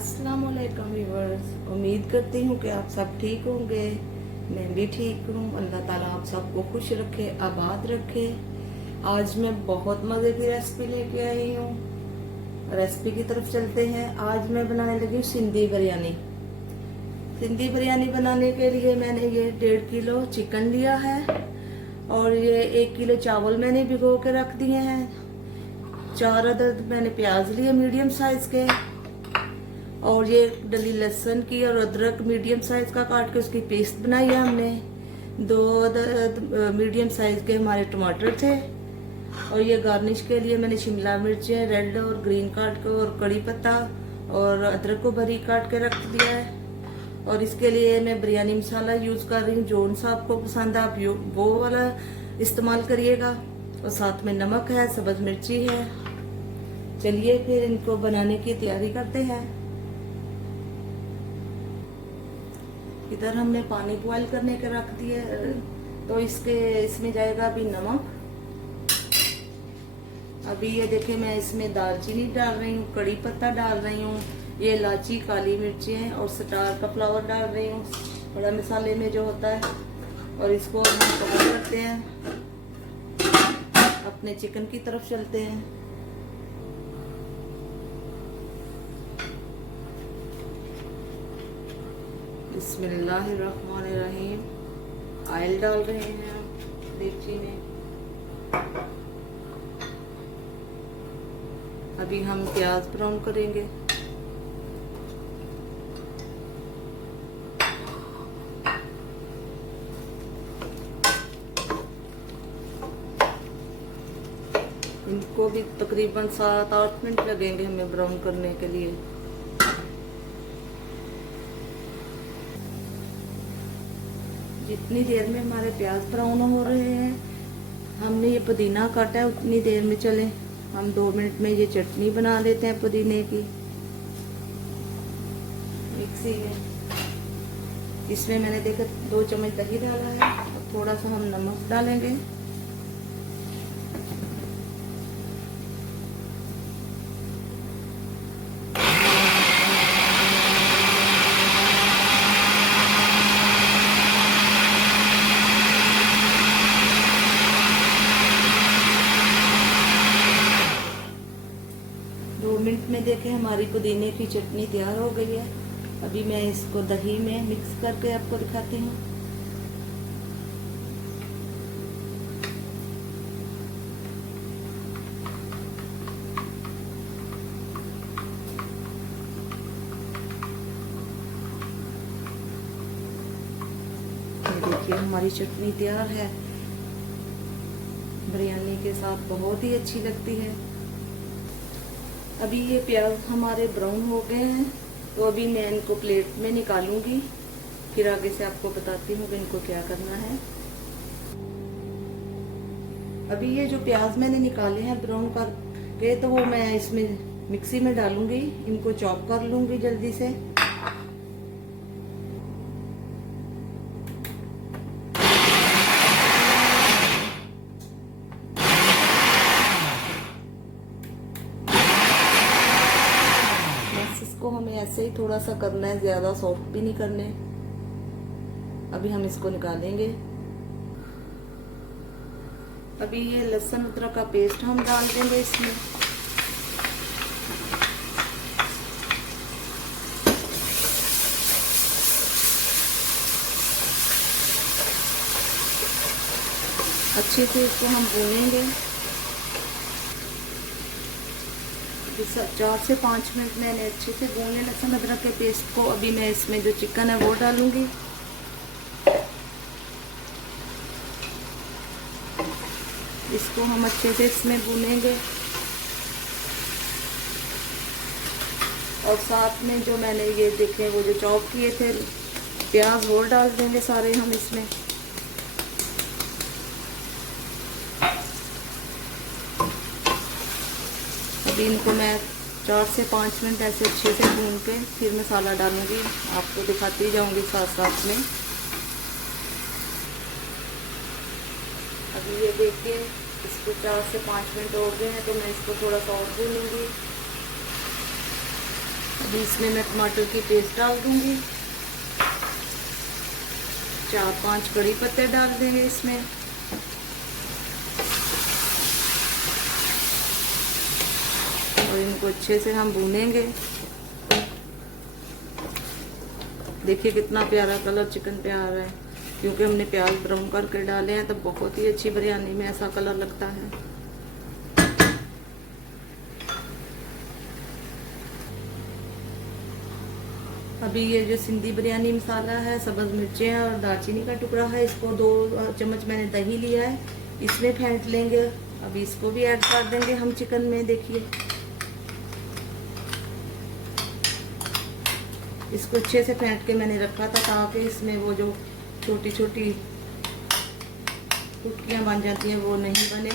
अस्सलाम वालेकुम व्यूअर्स, उम्मीद करती हूँ कि आप सब ठीक होंगे। मैं भी ठीक हूँ। अल्लाह ताला आप सबको खुश रखे, आबाद रखे। आज मैं बहुत मज़े की रेसिपी लेके आई हूँ। रेसिपी की तरफ चलते हैं। आज मैं बनाने लगी हूँ सिंधी बिरयानी। सिंधी बिरयानी बनाने के लिए मैंने ये 1.5 किलो चिकन लिया है और ये 1 किलो चावल मैंने भिगो के रख दिए हैं। 4 अदद मैंने प्याज लिए मीडियम साइज के, और ये डली लहसुन की और अदरक मीडियम साइज का काट के उसकी पेस्ट बनाई है हमने। 2 मीडियम साइज के हमारे टमाटर थे, और ये गार्निश के लिए मैंने शिमला मिर्चें रेड और ग्रीन काट के, और कड़ी पत्ता और अदरक को बारीक काट के रख दिया है। और इसके लिए मैं बिरयानी मसाला यूज कर रही हूँ। जोन सा आपको पसंद है आप वो वाला इस्तेमाल करिएगा। और साथ में नमक है, सब्ज मिर्ची है। चलिए फिर इनको बनाने की तैयारी करते हैं। इधर हमने पानी बॉईल करने के रख दिया, तो इसमें जाएगा अभी नमक। अभी ये देखे मैं इसमें दालचीनी डाल रही हूँ, कड़ी पत्ता डाल रही हूँ, ये इलायची, काली मिर्चें और स्टार का फ्लावर डाल रही हूँ, बड़ा मसाले में जो होता है। और इसको हम पका करते हैं। अपने चिकन की तरफ चलते हैं। बिस्मिल्लाहिर्रहमानिर्रहीम। ऑयल डाल रहे हैं हम देगची में। अभी हम प्याज ब्राउन करेंगे। इनको भी तकरीबन 7-8 मिनट लगेंगे हमें ब्राउन करने के लिए। जितनी देर में हमारे प्याज ब्राउन हो रहे हैं, हमने ये पुदीना काटा है, उतनी देर में चले हम 2 मिनट में ये चटनी बना लेते हैं पुदीने की मिक्सी में। इसमें मैंने देखा 2 चम्मच दही डाला है, और थोड़ा सा हम नमक डालेंगे। मिनट में देखें हमारी पुदीने की चटनी तैयार हो गई है। अभी मैं इसको दही में मिक्स करके आपको दिखाती हूँ। देखिए हमारी चटनी तैयार है। बिरयानी के साथ बहुत ही अच्छी लगती है। अभी ये प्याज हमारे ब्राउन हो गए हैं, तो अभी मैं इनको प्लेट में निकालूंगी। फिर आगे से आपको बताती हूँ कि इनको क्या करना है। अभी ये जो प्याज मैंने निकाले हैं ब्राउन करके, तो वो मैं इसमें मिक्सी में डालूंगी। इनको चॉप कर लूंगी जल्दी से। इसको हमें ऐसे ही थोड़ा सा करना है, ज्यादा सॉफ्ट भी नहीं करने। अभी हम इसको निकालेंगे। अभी ये लहसुन अदरक का पेस्ट हम डाल देंगे इसमें। अच्छे से इसको हम भूनेंगे। 4 से 5 मिनट मैंने अच्छे से भूने लहसुन अदरक के पेस्ट को। अभी मैं इसमें जो चिकन है वो डालूंगी। इसको हम अच्छे से इसमें भूनेंगे, और साथ में जो मैंने ये देखे वो जो चॉप किए थे प्याज वो डाल देंगे सारे हम इसमें। अभी इनको मैं 4 से 5 मिनट ऐसे अच्छे से भून के फिर मसाला डालूंगी। आपको दिखाती जाऊंगी साथ साथ में। अभी ये देखिए इसको 4 से 5 मिनट हो गए हैं, तो मैं इसको थोड़ा सा और भूनूंगी। अभी इसमें मैं टमाटर की पेस्ट डाल दूंगी, 4-5 कड़ी पत्ते डाल देंगे इसमें। और इनको अच्छे से हम भूनेंगे। देखिए कितना प्यारा कलर चिकन पे आ रहा है, क्योंकि हमने प्याज ब्राउन करके डाले हैं, तो बहुत ही अच्छी बिरयानी में ऐसा कलर लगता है। अभी ये जो सिंधी बिरयानी मसाला है, सब्ज मिर्चें और दालचीनी का टुकड़ा है, इसको 2 चम्मच मैंने दही लिया है, इसमें फेंट लेंगे। अभी इसको भी ऐड कर देंगे हम चिकन में। देखिए इसको अच्छे से फेंट के मैंने रखा था, ताकि इसमें वो जो छोटी छोटी टुकड़ियाँ बन जाती हैं वो नहीं बने।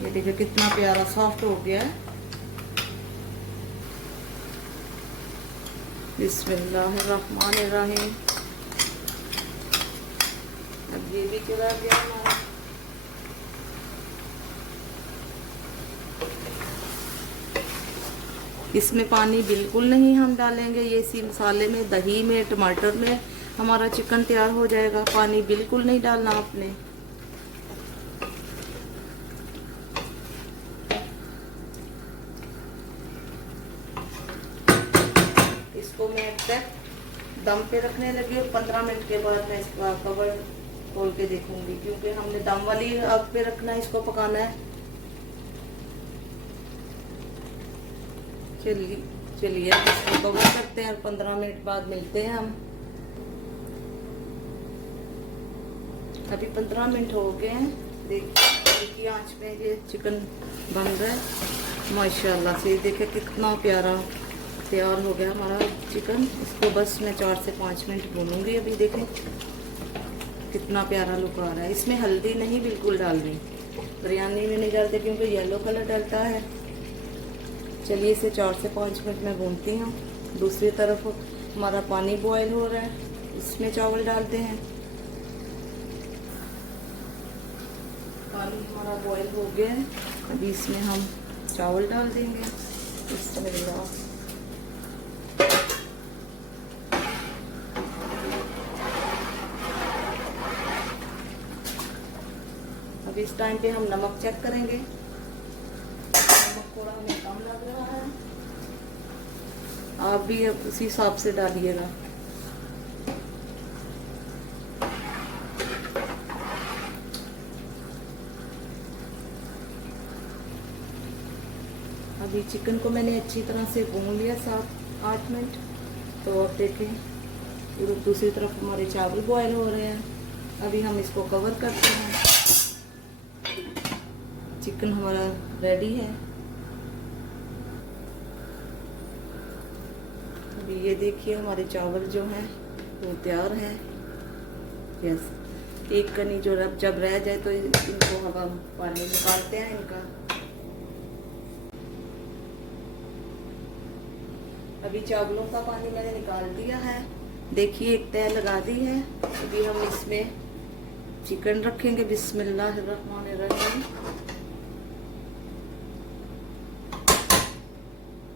ये देखिए कितना प्यारा सॉफ्ट हो गया है। बिस्मिल्लाहिर्रहमानिर्रहीम। अब ये भी चला गया हमारा। इसमें पानी बिल्कुल नहीं हम डालेंगे, ये इसी मसाले में, दही में, टमाटर में हमारा चिकन तैयार हो जाएगा। पानी बिल्कुल नहीं डालना आपने। इसको मैं एग्जैक्ट दम पे रखने लगी और 15 मिनट के बाद मैं इसका कवर खोल के देखूंगी, क्योंकि हमने दम वाली आग पे रखना है, इसको पकाना है। चलिए इसको कवर करते हैं और 15 मिनट बाद मिलते हैं हम। अभी 15 मिनट हो गए हैं। देखिए आंच में ये चिकन बन रहा है माशाल्लाह से। देखिए कितना प्यारा तैयार हो गया हमारा चिकन। इसको बस मैं 4 से 5 मिनट भूनूंगी। अभी देखें कितना प्यारा लुक आ रहा है। इसमें हल्दी नहीं बिल्कुल डालनी, बिरयानी में नहीं डालते क्योंकि येलो कलर डलता है। चलिए इसे 4 से 5 मिनट में भूनती हूँ। दूसरी तरफ हमारा पानी बॉयल हो रहा है, इसमें चावल डालते हैं। पानी हमारा बॉयल हो गया है, अभी इसमें हम चावल डाल देंगे। बिस्मिल्लाह। अभी इस टाइम पे हम नमक चेक करेंगे। नमक थोड़ा हमें कम लग रहा है, आप भी उसी हिसाब से डालिएगा। अभी चिकन को मैंने अच्छी तरह से भून लिया 7-8 मिनट। तो अब देखें दूसरी तरफ हमारे चावल बॉयल हो रहे हैं। अभी हम इसको कवर करते हैं। चिकन हमारा रेडी है। अभी ये देखिए हमारे चावल जो हैं वो तैयार हैं। यस, एक कनी जो जब रह जाए तो इनको हम पानी निकालते हैं इनका। अभी चावलों का पानी मैंने निकाल दिया है। देखिए एक तह लगा दी है। अभी हम इसमें चिकन रखेंगे। बिस्मिल्लाहिर्रहमानिर्रहीम।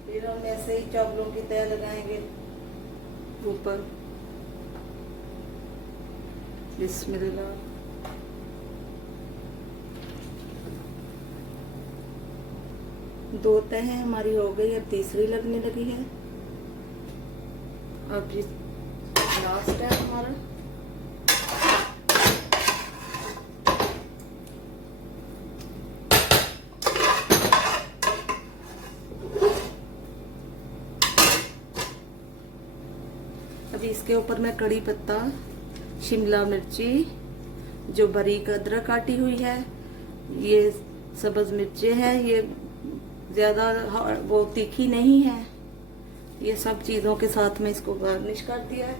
फिर हम ऐसे ही चावलों की तह लगाएंगे ऊपर। बिस्मिल्लाह। दो तह हमारी हो गई, अब तीसरी लगने लगी है। अब लास्ट है हमारा। अभी इसके ऊपर मैं कड़ी पत्ता, शिमला मिर्ची, जो बारीक अदरक काटी हुई है, ये सब्ज मिर्चें हैं, ये ज़्यादा वो तीखी नहीं है, ये सब चीज़ों के साथ में इसको गार्निश कर दिया है।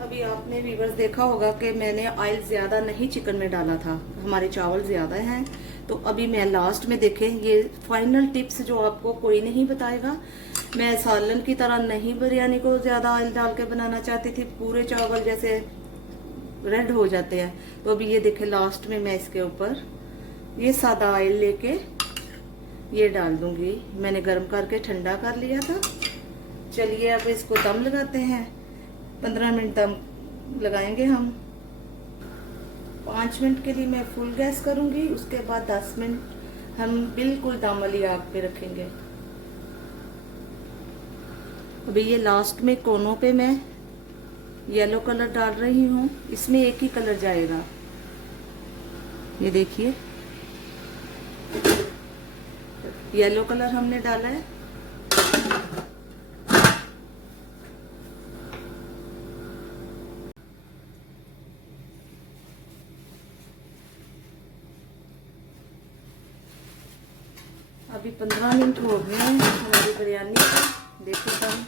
अभी आपने व्यूअर्स देखा होगा कि मैंने ऑयल ज़्यादा नहीं चिकन में डाला था, हमारे चावल ज़्यादा हैं। तो अभी मैं लास्ट में देखें, ये फाइनल टिप्स जो आपको कोई नहीं बताएगा। मैं सालन की तरह नहीं बिरयानी को ज़्यादा ऑयल डाल के बनाना चाहती थी, पूरे चावल जैसे रेड हो जाते हैं। तो अभी ये देखें लास्ट में मैं इसके ऊपर ये सादा ऑयल लेके ये डाल दूंगी। मैंने गर्म करके ठंडा कर लिया था। चलिए अब इसको दम लगाते हैं। 15 मिनट दम लगाएंगे हम। 5 मिनट के लिए मैं फुल गैस करूंगी, उसके बाद 10 मिनट हम बिल्कुल दम वाली आग पे रखेंगे। अभी ये लास्ट में कोनों पे मैं येलो कलर डाल रही हूँ। इसमें एक ही कलर जाएगा, ये देखिए येलो कलर हमने डाला है। अभी 15 मिनट हो गए हैं हमारी बिरयानी को। देखो तब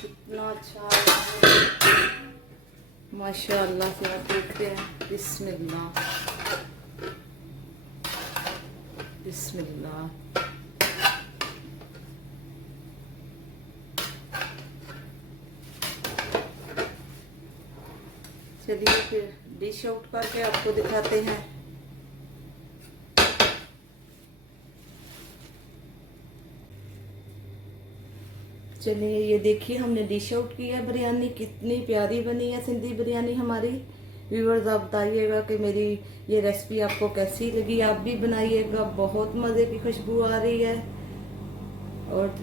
कितना अच्छा है, माशाअल्लाह से। आप देख रहे हैं, बिस्मिल्लाह बिस्मिल्लाह। चलिए फिर डिश आउट करके आपको दिखाते हैं। चलिए ये देखिए हमने डिश आउट किया। बिरयानी कितनी प्यारी बनी है, सिंधी बिरयानी हमारी। व्यूअर्स आप बताइएगा कि मेरी ये रेसिपी आपको कैसी लगी। आप भी बनाइएगा, बहुत मज़े की खुशबू आ रही है और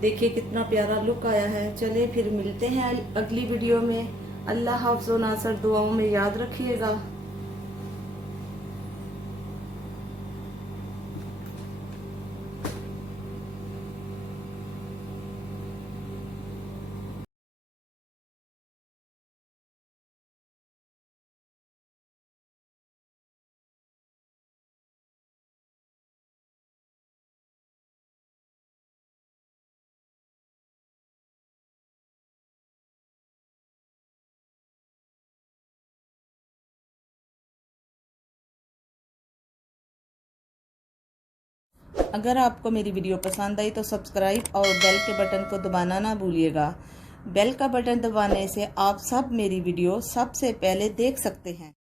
देखिए कितना प्यारा लुक आया है। चलिए फिर मिलते हैं अगली वीडियो में। अल्लाह हाफ़िज़ व नासर, दुआओं में याद रखिएगा। अगर आपको मेरी वीडियो पसंद आई तो सब्सक्राइब और बेल के बटन को दबाना ना भूलिएगा। बेल का बटन दबाने से आप सब मेरी वीडियो सबसे पहले देख सकते हैं।